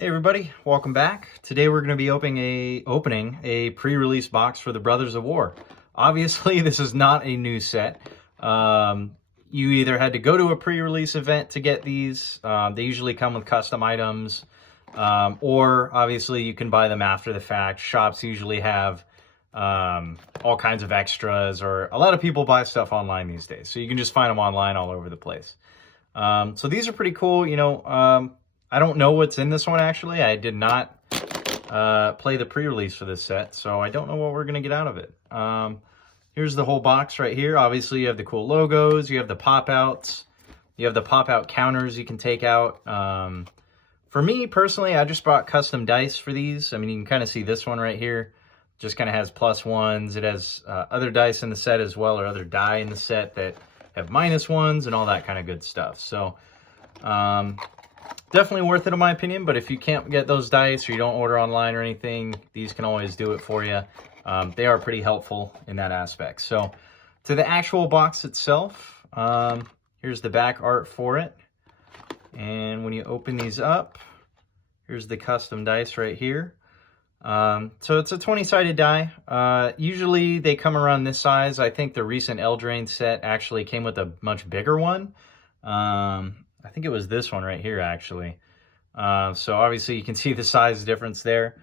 Hey everybody, welcome back. Today we're going to be opening a pre-release box for the Brothers of War. Obviously, this is not a new set. You either had to go to a pre-release event to get these. They usually come with custom items, or obviously you can buy them after the fact. Shops usually have all kinds of extras, or a lot of people buy stuff online these days, so you can just find them online all over the place. So these are pretty cool. I don't know what's in this one, actually. I did not play the pre-release for this set, so I don't know what we're going to get out of it. Here's the whole box right here. Obviously, you have the cool logos, you have the pop-outs, you have the pop-out counters you can take out. For me, personally, I just bought custom dice for these. I mean, you can kind of see this one right here. Just kind of has +1s. It has other dice in the set as well, or other die in the set that have -1s and all that kind of good stuff. So, definitely worth it in my opinion, but if you can't get those dice or you don't order online or anything, these can always do it for you. They are pretty helpful in that aspect. So to the actual box itself, here's the back art for it. And when you open these up, here's the custom dice right here. So it's a 20-sided die. Usually they come around this size. I think the recent Eldraine set actually came with a much bigger one. I think it was this one right here, actually. So obviously you can see the size difference there.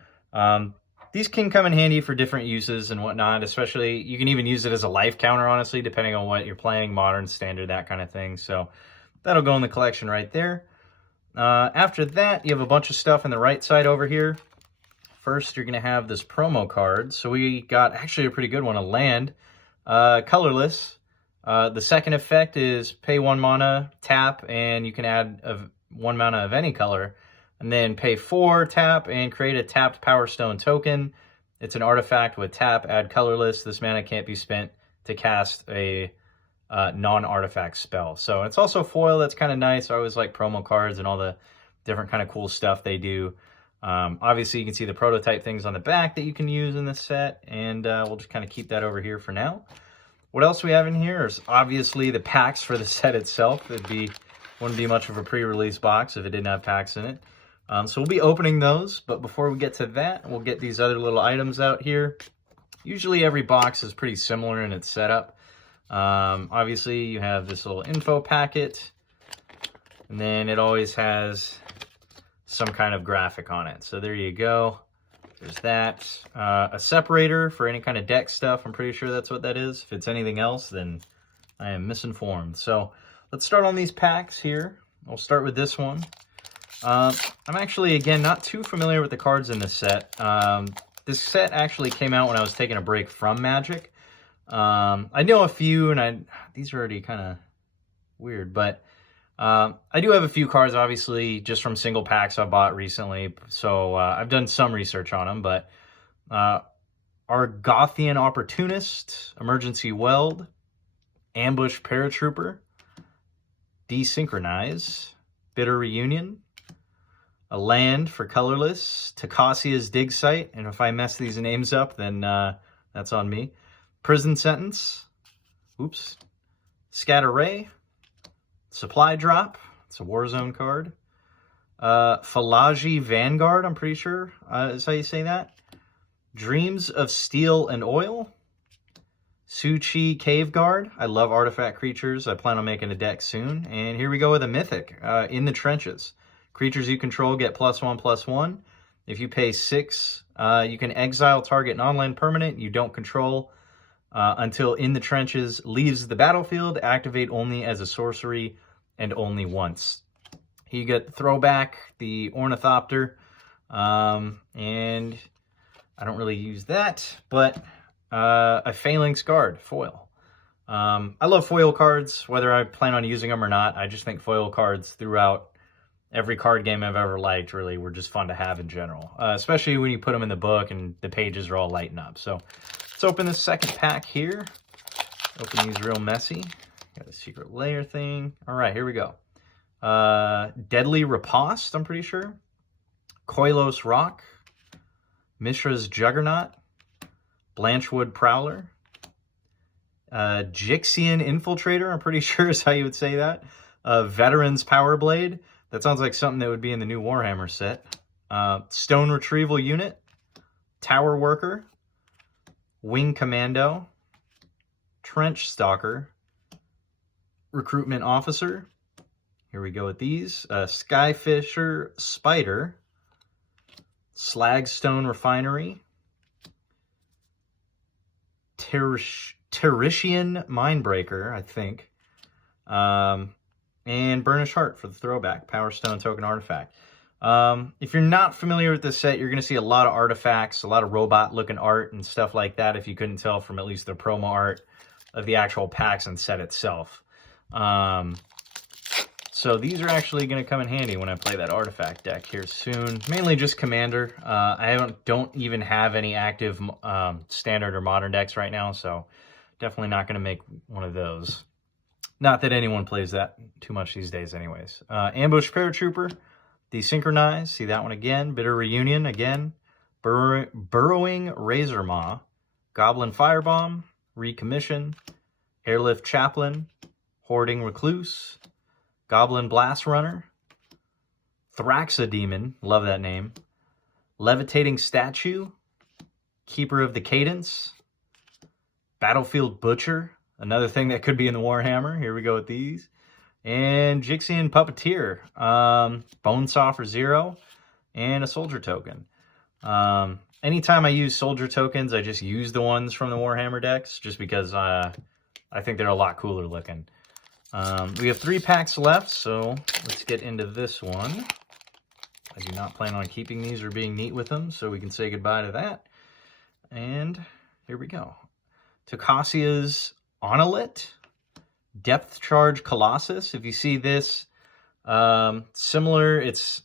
These can come in handy for different uses and whatnot, especially you can even use it as a life counter, honestly, depending on what you're playing, modern, standard, that kind of thing. So that'll go in the collection right there. After that, you have a bunch of stuff on the right side over here. First, you're going to have this promo card. So we got actually a pretty good one, a land, colorless. The second effect is pay 1 mana, tap, and you can add 1 mana of any color. And then pay 4, tap, and create a tapped Power Stone token. It's an artifact with tap, add colorless. This mana can't be spent to cast a non-artifact spell. So it's also foil. That's kind of nice. I always like promo cards and all the different kind of cool stuff they do. Obviously, you can see the prototype things on the back that you can use in this set. And we'll just kind of keep that over here for now. What else we have in here is obviously the packs for the set itself. Wouldn't be much of a pre-release box if it didn't have packs in it. So we'll be opening those, but before we get to that, we'll get these other little items out here. Usually every box is pretty similar in its setup. Obviously you have this little info packet, and then it always has some kind of graphic on it. So there you go. There's that. A separator for any kind of deck stuff. I'm pretty sure that's what that is. If it's anything else, then I am misinformed. So let's start on these packs here. I'll start with this one. I'm actually, again, not too familiar with the cards in this set. This set actually came out when I was taking a break from Magic. I know a few, and these are already kind of weird, but I do have a few cards, obviously, just from single packs I bought recently, so I've done some research on them, but Argothian Opportunist, Emergency Weld, Ambush Paratrooper, Desynchronize, Bitter Reunion, a land for colorless, Takacia's Dig Site, and if I mess these names up, then that's on me, Prison Sentence, oops, Scatter Ray, Supply Drop, it's a Warzone card. Falaji Vanguard, I'm pretty sure is how you say that. Dreams of Steel and Oil. Suchi Cave Guard. I love artifact creatures. I plan on making a deck soon. And here we go with a Mythic, In the Trenches. Creatures you control get +1/+1. If you pay 6, you can exile target non-land permanent you don't control until In the Trenches leaves the battlefield. Activate only as a sorcery and only once. You get Throwback, the Ornithopter, and I don't really use that, but a Phalanx Guard, foil. I love foil cards, whether I plan on using them or not. I just think foil cards throughout every card game I've ever liked really were just fun to have in general, especially when you put them in the book and the pages are all lighting up. So let's open this second pack here. Open these real messy. Got a secret layer thing. All right, here we go. Deadly Riposte, I'm pretty sure. Koilos Rock. Mishra's Juggernaut. Blanchwood Prowler. Jixian Infiltrator, I'm pretty sure is how you would say that. Veteran's Power Blade. That sounds like something that would be in the new Warhammer set. Stone Retrieval Unit, Tower Worker, Wing Commando, Trench Stalker, Recruitment Officer. Here we go with these. Skyfisher Spider, Slagstone Refinery, Teritian Mindbreaker, I think, and Burnished Heart for the throwback, Power Stone token artifact. If you're not familiar with this set, you're going to see a lot of artifacts, a lot of robot-looking art and stuff like that, if you couldn't tell from at least the promo art of the actual packs and set itself. So these are actually going to come in handy when I play that artifact deck here soon. Mainly just Commander. I don't even have any active standard or modern decks right now, so definitely not going to make one of those. Not that anyone plays that too much these days anyways. Ambush Paratrooper, Desynchronize, see that one again. Bitter Reunion again. Burrowing Razor Maw, Goblin Firebomb, Recommission, Airlift Chaplain, Hoarding Recluse, Goblin Blast Runner, Thraxodemon, love that name, Levitating Statue, Keeper of the Cadence, Battlefield Butcher, another thing that could be in the Warhammer, here we go with these, and Jixian Puppeteer, Bonesaw for 0, and a Soldier Token. Anytime I use Soldier Tokens, I just use the ones from the Warhammer decks, just because I think they're a lot cooler looking. We have 3 packs left, so let's get into this one. I do not plan on keeping these or being neat with them, so we can say goodbye to that. And here we go. Tocasia's Onolit, Depth Charge Colossus. If you see this, similar, it's...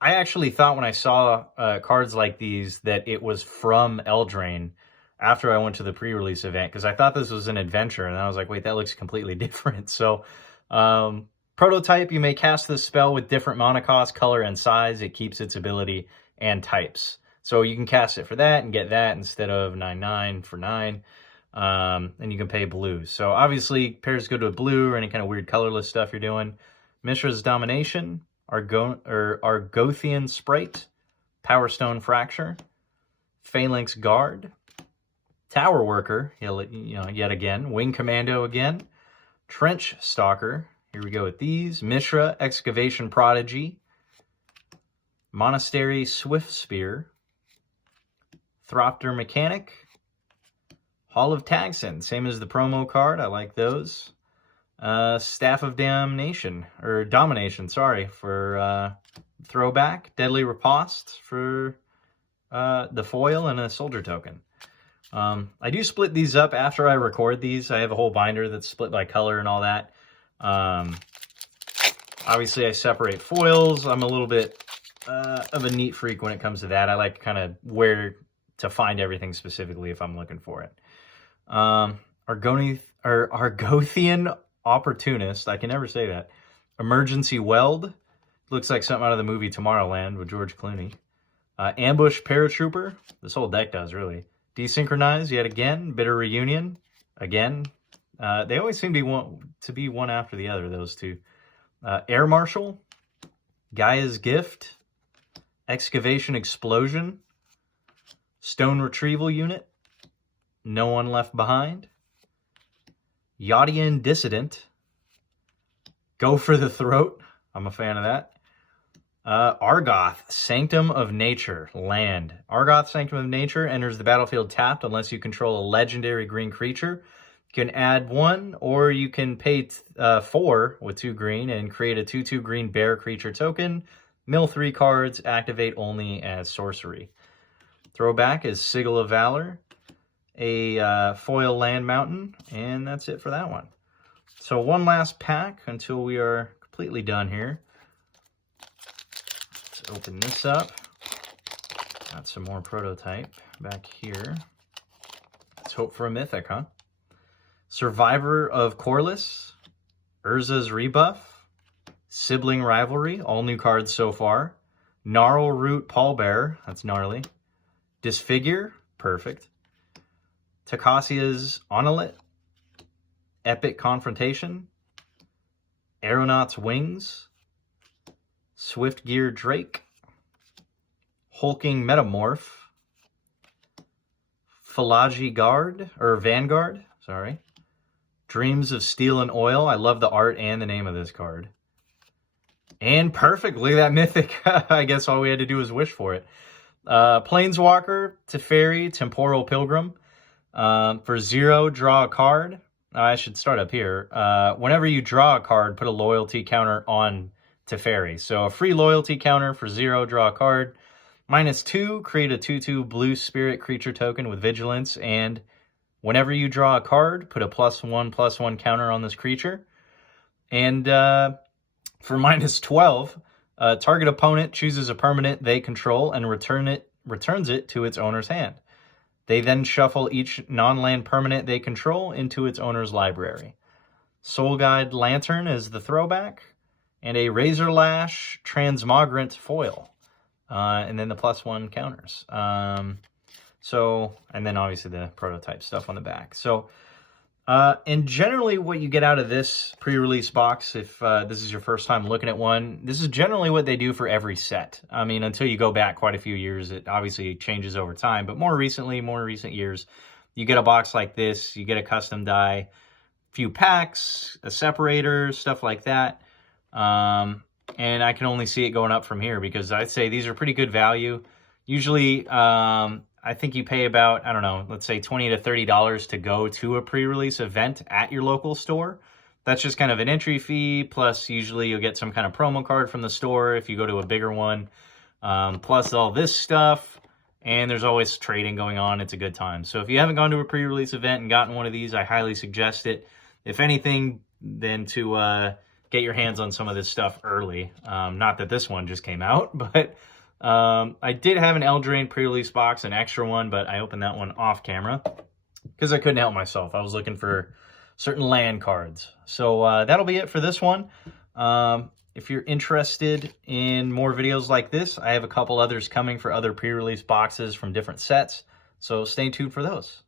I actually thought when I saw cards like these that it was from Eldraine, after I went to the pre-release event, because I thought this was an adventure, and I was like, wait, that looks completely different. So, prototype, you may cast this spell with different mana cost, color, and size. It keeps its ability and types. So you can cast it for that and get that instead of 9/9 for 9. And you can pay blue. So obviously, pairs good with blue or any kind of weird colorless stuff you're doing. Mishra's Domination, Argothian Sprite, Power Stone Fracture, Phalanx Guard, Tower Worker, yet again, Wing Commando again, Trench Stalker, here we go with these, Mishra, Excavation Prodigy, Monastery Swift Spear, Thropter Mechanic, Hall of Tagsin, same as the promo card, I like those. Staff of Domination, for throwback, Deadly Riposte for the foil and a Soldier Token. I do split these up after I record these. I have a whole binder that's split by color and all that. Obviously, I separate foils. I'm a little bit of a neat freak when it comes to that. I like kind of where to find everything specifically if I'm looking for it. Argothian Opportunist. I can never say that. Emergency Weld. Looks like something out of the movie Tomorrowland with George Clooney. Ambush Paratrooper. This whole deck does, really. Desynchronize, yet again. Bitter Reunion, again. They always seem to be one after the other, those two. Air Marshal, Gaia's Gift, Excavation Explosion, Stone Retrieval Unit, No One Left Behind, Yodian Dissident, Go for the Throat, I'm a fan of that. Argoth, Sanctum of Nature, land. Argoth, Sanctum of Nature, enters the battlefield tapped unless you control a legendary green creature. You can add 1, or you can pay 4 with 2 green and create a 2/2 green bear creature token. Mill 3 cards, activate only as sorcery. Throwback is Sigil of Valor, a foil land mountain, and that's it for that one. So one last pack until we are completely done here. Open this up. Got some more prototype back here. Let's hope for a mythic, huh? Survivor of Corliss, Urza's Rebuff, Sibling Rivalry, all new cards so far. Gnarl Root Pallbearer, that's gnarly. Disfigure, perfect. Tocasia's Onolit, Epic Confrontation, Aeronaut's Wings, Swift Gear Drake, Hulking Metamorph, Philagi Guard, or Vanguard, sorry. Dreams of Steel and Oil. I love the art and the name of this card. And perfect, look at that mythic. I guess all we had to do was wish for it. Planeswalker, Teferi, Temporal Pilgrim. For 0, draw a card. I should start up here. Whenever you draw a card, put a loyalty counter on Teferi. So a free loyalty counter for 0, draw a card. -2, create a 2/2 blue spirit creature token with vigilance, and whenever you draw a card, put a +1/+1 counter on this creature. And for -12, target opponent chooses a permanent they control and returns it to its owner's hand. They then shuffle each non-land permanent they control into its owner's library. Soul Guide Lantern is the throwback, and a Razor Lash Transmogrant foil. And then the +1 counters. And then obviously the prototype stuff on the back. So, and generally what you get out of this pre-release box, if this is your first time looking at one, this is generally what they do for every set. I mean, until you go back quite a few years, it obviously changes over time. But more recent years, you get a box like this, you get a custom die, few packs, a separator, stuff like that. And I can only see it going up from here because I'd say these are pretty good value. Usually, I think you pay about, I don't know, let's say $20 to $30 to go to a pre-release event at your local store. That's just kind of an entry fee, plus usually you'll get some kind of promo card from the store if you go to a bigger one, plus all this stuff, and there's always trading going on. It's a good time. So if you haven't gone to a pre-release event and gotten one of these, I highly suggest it. If anything, then to get your hands on some of this stuff early. Not that this one just came out, but I did have an Eldraine pre-release box, an extra one, but I opened that one off camera because I couldn't help myself. I was looking for certain land cards. So that'll be it for this one. If you're interested in more videos like this, I have a couple others coming for other pre-release boxes from different sets. So stay tuned for those.